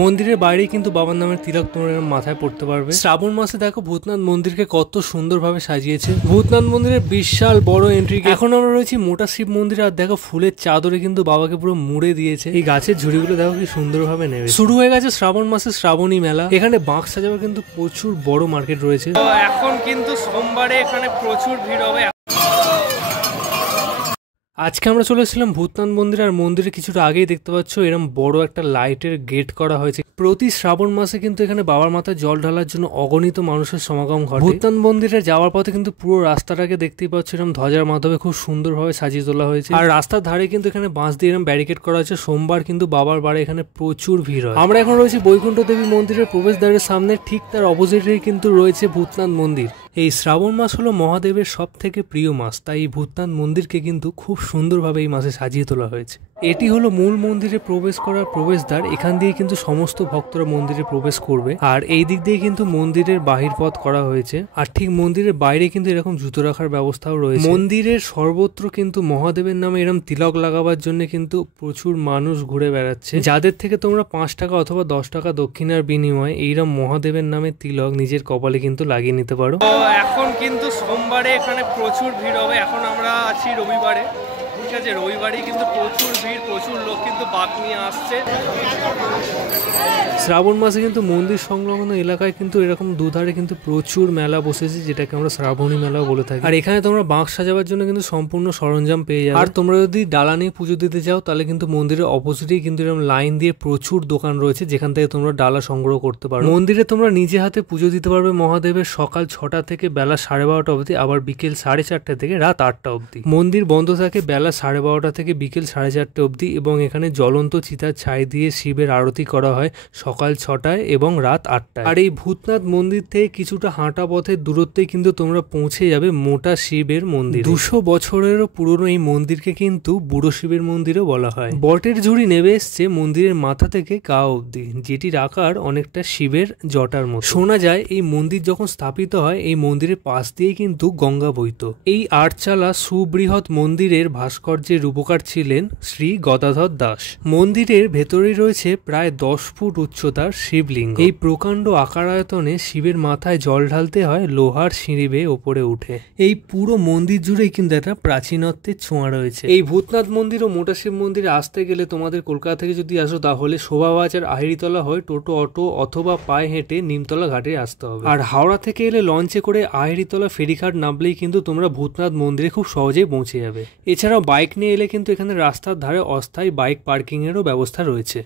মন্দিরের বাইরে কিন্তু বাবার নামের তিলক তোমার মাথায় পড়তে পারবে। শ্রাবণ মাসে দেখো ভূতনাথ মন্দিরকে কত সুন্দরভাবে সাজিয়েছে। ভূতনাথ মন্দিরের বিশাল বড় এন্ট্রি। এখন আমরা রয়েছি মোটা শিব মন্দিরে, আর দেখো ফুলের চাদরে কিন্তু বাবাকে পুরো মুড়ে দিয়েছে। এই গাছের ঝুড়িগুলো দেখো কি সুন্দরভাবে নেবে। শুরু হয়ে গেছে শ্রাবণ মাসে শ্রাবণী মেলা। এখানে বাঁক সাজাবার কিন্তু প্রচুর বড় মার্কেট রয়েছে। এখন কিন্তু সোমবারে এখানে প্রচুর ভিড় হবে। আজকে আমরা চলে এসেছিলাম ভূতনাথ মন্দির, আর মন্দিরের কিছুটা আগেই দেখতে পাচ্ছ এরকম বড় একটা লাইটের গেট করা হয়েছে। প্রতি শ্রাবণ মাসে কিন্তু এখানে বাবার মাথায় জল ঢালার জন্য অগণিত মানুষের সমাগম ঘটে। ভূতনাথ মন্দিরে যাওয়ার পথে কিন্তু পুরো রাস্তাটাকে দেখতেই পাচ্ছ এরকম ধ্বজার মাধ্যমে খুব সুন্দরভাবে সাজিয়ে তোলা হয়েছে। আর রাস্তার ধারে কিন্তু এখানে বাঁশ দিয়ে এরকম ব্যারিকেড করা হয়েছে। সোমবার কিন্তু বাবার বাড়ি এখানে প্রচুর ভিড় হয়। আমরা এখন রয়েছি বৈকুণ্ঠ দেবী মন্দিরের প্রবেশদ্বারের সামনে, ঠিক তার অপোজিটেই কিন্তু রয়েছে ভূতনাথ মন্দির। এই শ্রাবণ মাস হলো মহাদেবের সব থেকে প্রিয় মাস, তাই এই ভূতনাথ মন্দিরকে কিন্তু খুব সুন্দরভাবে এই মাসে সাজিয়ে তোলা হয়েছে। এটি হলো মূল মন্দিরে প্রবেশ করার প্রবেশদ্বার। এখান দিয়ে কিন্তু সমস্ত ভক্তরা মন্দিরে প্রবেশ করবে, আর এই দিক দিয়ে কিন্তু মন্দিরের বাহির পথ করা হয়েছে। আর ঠিক মন্দিরের বাইরে কিন্তু এরকম জুতো রাখার ব্যবস্থাও রয়েছে। মন্দিরের সর্বত্র কিন্তু মহাদেবের নামে এরকম তিলক লাগাবার জন্য কিন্তু প্রচুর মানুষ ঘুরে বেড়াচ্ছে, যাদের থেকে তোমরা 5 টাকা অথবা 10 টাকা দক্ষিণার বিনিময়ে এইরকম মহাদেবের নামে তিলক নিজের কপালে কিন্তু লাগিয়ে নিতে পারো। এখন কিন্তু সোমবারে এখানে প্রচুর ভিড় হবে। এখন আমরা আছি রবিবারে, ঠিক আছে? রবিবারে কিন্তু প্রচুর ভিড়, প্রচুর লোক কিন্তু বাঁক নিয়ে আসছে। শ্রাবণ মাসে কিন্তু মন্দির সংলগ্ন এলাকায় কিন্তু এরকম দুধারে কিন্তু প্রচুর মেলা বসেছে, যেটাকে আমরা শ্রাবণী মেলাও বলে থাকি। আর এখানে তোমরা বাঁক সাজাবার জন্য কিন্তু সম্পূর্ণ সরঞ্জাম পেয়ে যাবে। আর তোমরা যদি ডালা নিয়ে পুজো দিতে যাও তাহলে কিন্তু মন্দিরের অপোজিটেই কিন্তু এরকম লাইন দিয়ে প্রচুর দোকান রয়েছে, যেখান থেকে তোমরা ডালা সংগ্রহ করতে পারো। মন্দিরে তোমরা নিজে হাতে পুজো দিতে পারবে মহাদেবের সকাল 6টা থেকে বেলা 12:30 অবধি, আবার বিকেল 4:30 থেকে রাত 8টা অবধি। মন্দির বন্ধ থাকে বেলা 12:30 থেকে বিকেল 4:30 অবধি, এবং এখানে জ্বলন্ত চিতার ছাই দিয়ে শিবের আরতি করা হয় সকাল 6টায় এবং রাত 8টায়। আর এই ভূতনাথ মন্দির থেকে কিছুটা হাঁটা পথের দূরত্বে কিন্তু তোমরা পৌঁছে যাবে মোটা শিবের মন্দির। 200 বছরেরও পুরনো এই মন্দিরকে কিন্তু বুড়ো শিবের মন্দিরও বলা হয়। বটের ঝুড়ি নেমে এসছে মন্দিরের মাথা থেকে গা অবধি, যেটির আকার অনেকটা শিবের জটার মতো। শোনা যায় এই মন্দির যখন স্থাপিত হয় এই মন্দিরের পাশ দিয়ে কিন্তু গঙ্গা বইত। এই আটচালা সুবৃহৎ মন্দিরের ভাস্কর্যের রূপকার ছিলেন শ্রী গদাধর দাস। মন্দিরের ভেতরেই রয়েছে প্রায় 10 ফুট উচ্চতার শিবলিঙ্গ। এই প্রকাণ্ড আকার আয়তনে শিবের মাথায় জল ঢালতে হয় লোহার সিঁড়ি বেয়ে ওপরে উঠে। এই পুরো মন্দির জুড়েই কিন্তু একটা প্রাচীনত্বের ছোঁয়া রয়েছে। এই ভূতনাথ মন্দির ও মোটা শিব মন্দিরে আসতে গেলে তোমাদের কলকাতা থেকে যদি আসো তাহলে শোভাবাজার আহিরিতলা হয়ে টোটো, অটো অথবা পায়ে হেঁটে নিমতলা ঘাটে আসতে হবে। আর হাওড়া থেকে এলে লঞ্চে করে আহিরিতলা ফেরিঘাট নামলেই কিন্তু তোমরা ভূতনাথ মন্দিরে খুব সহজেই পৌঁছে যাবে। এছাড়াও বাইক নিয়ে এলে কিন্তু এখানে রাস্তার ধারে অস্থায়ী বাইক পার্কিং এরও ব্যবস্থা রয়েছে।